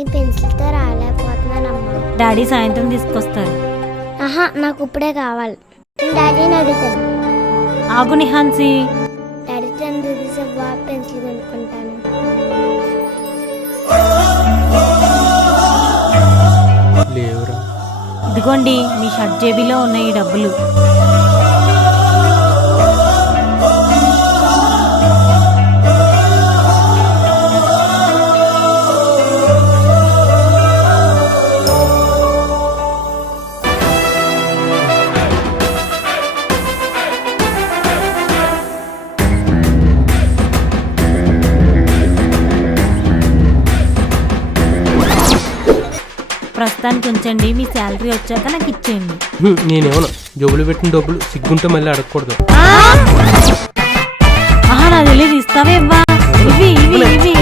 ఈ పెన్సిల్తో రాలేకపోతున్నానమ్మా. డాడీ సాయంత్రం తీసుకొస్తారు. ఆహా, నాకు ఇప్పుడే కావాలి. డాడీని అడుగుతాను. ఆగు నిహాన్సీ. డాడీ 10 రూపీస్ ఇవ్వా, పెన్సిల్ కొనుక్కుంటాను. లేవురా. ఇదిగోండి మీ షర్ట్ జేబీలో ఉన్నాయి ఈ డబ్బులు. ప్రస్తుతానికి ఉంచండి, మీ శాలరీ వచ్చాక నాకు ఇచ్చేయండి. నేనేమన్నా జోబులు పెట్టిన డబ్బులు సిగ్గుంటే మళ్ళీ అడగకూడదు. ఆహా, నా తెలియదు. ఇస్తావే ఇవ్వా. ఇవి ఇవి ఇవి